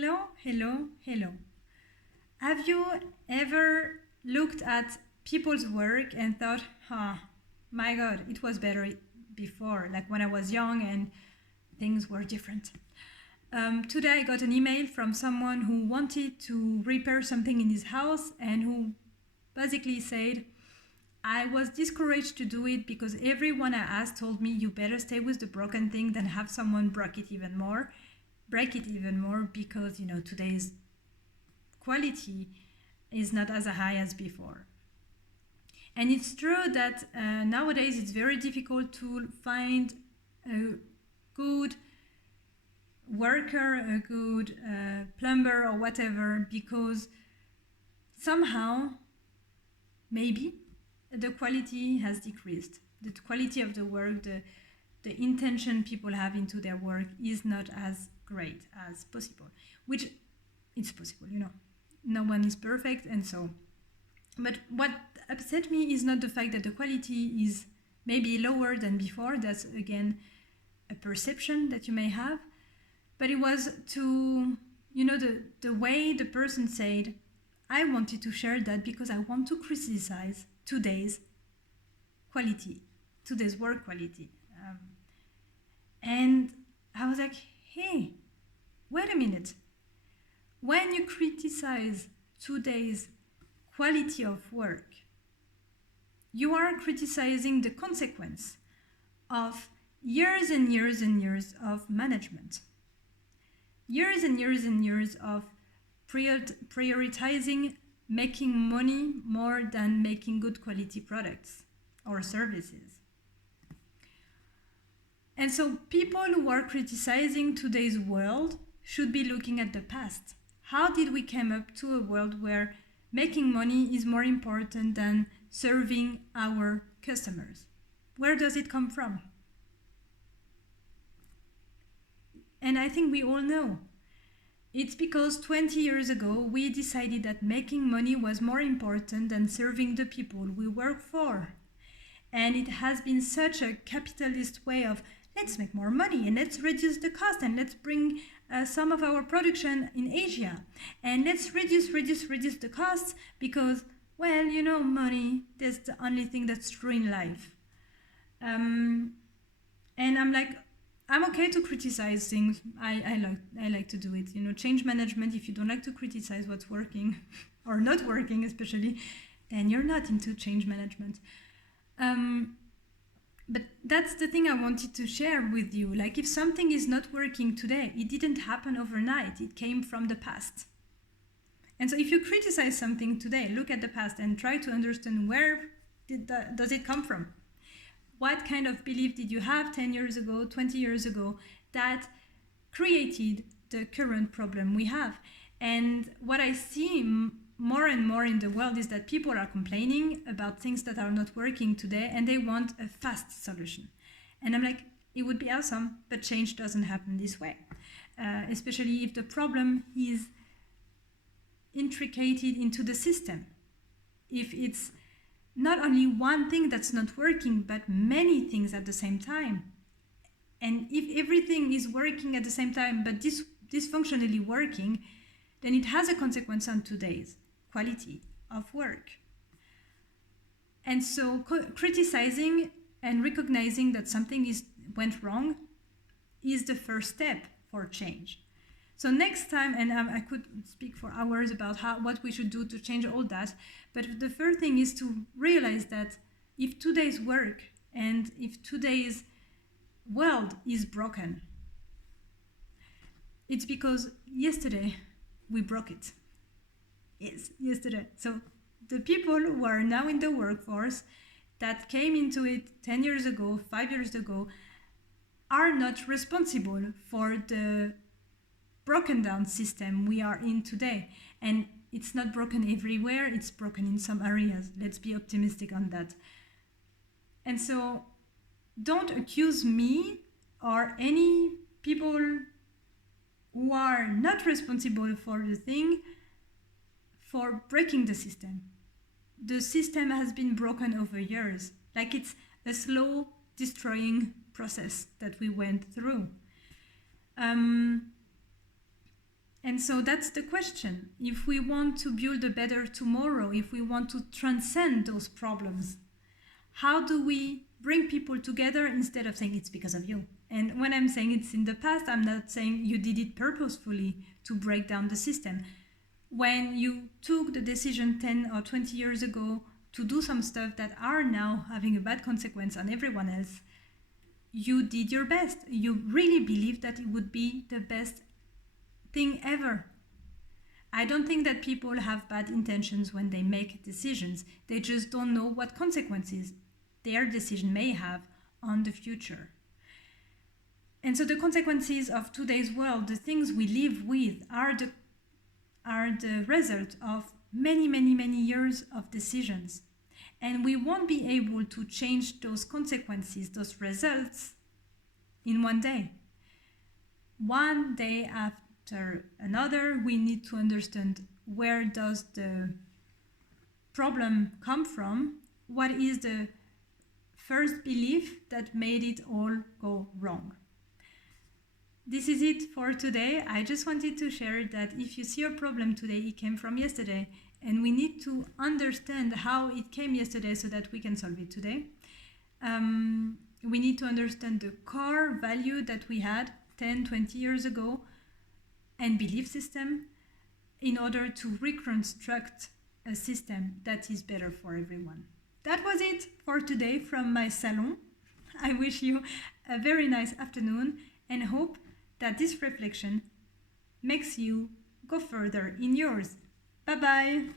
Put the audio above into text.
Hello, hello, hello. Have you ever looked at people's work and thought, my God, it was better before, like when I was young and things were different? Today I got an email from someone who wanted to repair something in his house and who basically said, I was discouraged to do it because everyone I asked told me you better stay with the broken thing than have someone break it even more because today's quality is not as high as before. And it's true that nowadays it's very difficult to find a good worker, a good plumber or whatever, because somehow, maybe, the quality has decreased. The quality of the work, the intention people have into their work is not as great as possible, which it's possible, no one is perfect, and so. But what upset me is not the fact that the quality is maybe lower than before. That's again a perception that you may have. But it was the way the person said, I wanted to share that because I want to criticize today's quality, today's work quality. And I was like, hey, wait a minute. When you criticize today's quality of work, you are criticizing the consequence of years and years and years of management. Years and years and years of prioritizing making money more than making good quality products or services. And so people who are criticizing today's world should be looking at the past. How did we come up to a world where making money is more important than serving our customers? Where does it come from? And I think we all know. It's because 20 years ago we decided that making money was more important than serving the people we work for. And it has been such a capitalist way of let's make more money and let's reduce the cost and let's bring some of our production in Asia. And let's reduce the costs because, money, that's the only thing that's true in life. And I'm like, I'm okay to criticize things. I like to do it. Change management, if you don't like to criticize what's working or not working especially, then you're not into change management. But that's the thing I wanted to share with you. Like, if something is not working today, it didn't happen overnight. It came from the past. And so if you criticize something today, look at the past and try to understand where does it come from? What kind of belief did you have 10 years ago, 20 years ago that created the current problem we have? And what I see more and more in the world is that people are complaining about things that are not working today and they want a fast solution. And I'm like, it would be awesome, but change doesn't happen this way. Especially if the problem is intricated into the system. If it's not only one thing that's not working, but many things at the same time. And if everything is working at the same time, but dysfunctionally working, then it has a consequence on today's quality of work. And so criticizing and recognizing that something went wrong is the first step for change. So next time, and I could speak for hours about what we should do to change all that, but the first thing is to realize that if today's work and if today's world is broken, it's because yesterday we broke it. Yes, yesterday. So the people who are now in the workforce that came into it 10 years ago, 5 years ago, are not responsible for the broken down system we are in today. And it's not broken everywhere, it's broken in some areas. Let's be optimistic on that. And so don't accuse me or any people who are not responsible for the thing for breaking the system. The system has been broken over years. Like, it's a slow destroying process that we went through. And so that's the question. If we want to build a better tomorrow, if we want to transcend those problems, how do we bring people together instead of saying it's because of you? And when I'm saying it's in the past, I'm not saying you did it purposefully to break down the system. When you took the decision 10 or 20 years ago to do some stuff that are now having a bad consequence on everyone else, you did your best. You really believed that it would be the best thing ever. I don't think that people have bad intentions when they make decisions. They just don't know what consequences their decision may have on the future. And so the consequences of today's world, the things we live with, are the result of many, many, many years of decisions. And we won't be able to change those consequences, those results, in one day. One day after another, we need to understand where does the problem come from, what is the first belief that made it all go wrong. This is it for today. I just wanted to share that if you see a problem today, it came from yesterday, and we need to understand how it came yesterday so that we can solve it today. We need to understand the core value that we had 10, 20 years ago and belief system in order to reconstruct a system that is better for everyone. That was it for today from my salon. I wish you a very nice afternoon and hope that this reflection makes you go further in yours. Bye-bye.